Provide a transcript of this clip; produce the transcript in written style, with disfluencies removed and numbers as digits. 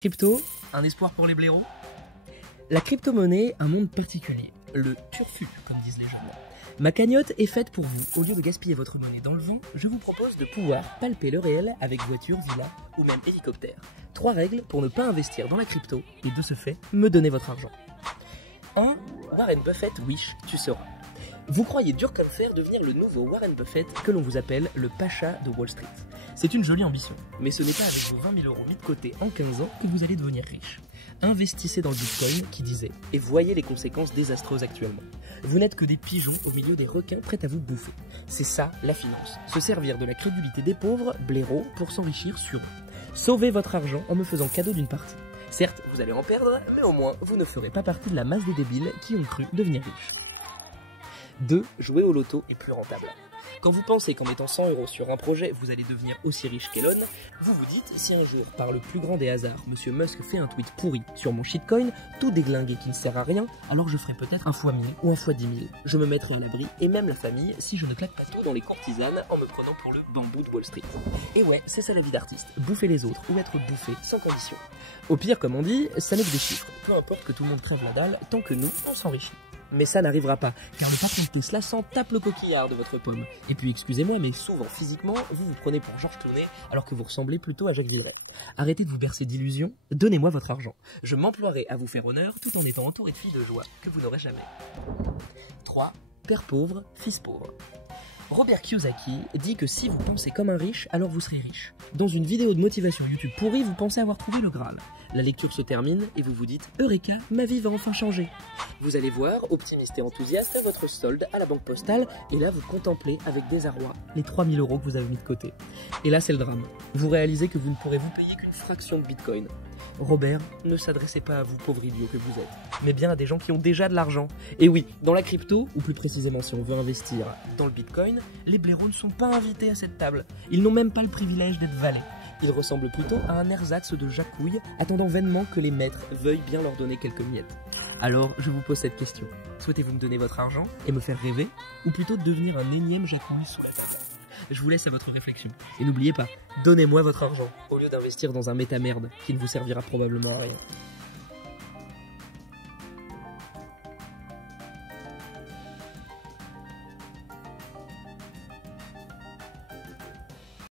Crypto, un espoir pour les blaireaux? La crypto-monnaie, un monde particulier, le turfu, comme disent les jeunes. Ma cagnotte est faite pour vous. Au lieu de gaspiller votre monnaie dans le vent, je vous propose de pouvoir palper le réel avec voiture, villa ou même hélicoptère. 3 règles pour ne pas investir dans la crypto et de ce fait, me donner votre argent. 1. Warren Buffett wish, tu seras. Vous croyez dur comme fer devenir le nouveau Warren Buffett que l'on vous appelle le pacha de Wall Street. C'est une jolie ambition, mais ce n'est pas avec vos 20 000 € mis de côté en 15 ans que vous allez devenir riche. Investissez dans le Bitcoin qui disait, et voyez les conséquences désastreuses actuellement. Vous n'êtes que des pigeons au milieu des requins prêts à vous bouffer. C'est ça la finance, se servir de la crédulité des pauvres, blaireaux, pour s'enrichir sur eux. Sauvez votre argent en me faisant cadeau d'une partie. Certes, vous allez en perdre, mais au moins vous ne ferez pas partie de la masse des débiles qui ont cru devenir riches. 2. Jouer au loto est plus rentable. Quand vous pensez qu'en mettant 100 € sur un projet, vous allez devenir aussi riche qu'Elon, vous vous dites, si un jour, par le plus grand des hasards, Monsieur Musk fait un tweet pourri sur mon shitcoin, tout déglingué qui ne sert à rien, alors je ferai peut-être un fois 1000 ou un fois 10 000. Je me mettrai à l'abri, et même la famille, si je ne claque pas tout dans les courtisanes en me prenant pour le bambou de Wall Street. Et ouais, c'est ça la vie d'artiste, bouffer les autres ou être bouffé sans condition. Au pire, comme on dit, ça n'est que des chiffres, peu importe que tout le monde crève la dalle, tant que nous, on s'enrichit. Mais ça n'arrivera pas, car le patron de Tesla s'en tape le coquillard de votre pomme. Et puis excusez-moi, mais souvent physiquement, vous vous prenez pour Georges Clooney alors que vous ressemblez plutôt à Jacques Villeray. Arrêtez de vous bercer d'illusions, donnez-moi votre argent. Je m'emploierai à vous faire honneur tout en étant entouré de filles de joie que vous n'aurez jamais. 3. Père pauvre, fils pauvre. Robert Kiyosaki dit que si vous pensez comme un riche, alors vous serez riche. Dans une vidéo de motivation YouTube pourrie, vous pensez avoir trouvé le Graal. La lecture se termine et vous vous dites « Eureka, ma vie va enfin changer ». Vous allez voir, optimiste et enthousiaste, votre solde à la banque postale et là vous contemplez avec désarroi les 3 000 € que vous avez mis de côté. Et là c'est le drame. Vous réalisez que vous ne pourrez vous payer qu'une fraction de Bitcoin. Robert ne s'adressait pas à vous, pauvre idiot que vous êtes, mais bien à des gens qui ont déjà de l'argent. Et oui, dans la crypto, ou plus précisément si on veut investir dans le Bitcoin, les blaireaux ne sont pas invités à cette table. Ils n'ont même pas le privilège d'être valets. Ils ressemblent plutôt à un ersatz de jacouille, attendant vainement que les maîtres veuillent bien leur donner quelques miettes. Alors, je vous pose cette question. Souhaitez-vous me donner votre argent et me faire rêver, ou plutôt devenir un énième jacouille sous la table? Je vous laisse à votre réflexion. Et n'oubliez pas, donnez-moi votre argent, au lieu d'investir dans un méta-merde qui ne vous servira probablement à rien.